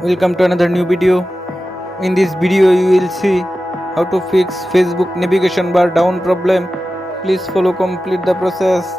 Welcome to another new video. In this video you will see how to fix Facebook navigation bar down problem. Please follow complete the process.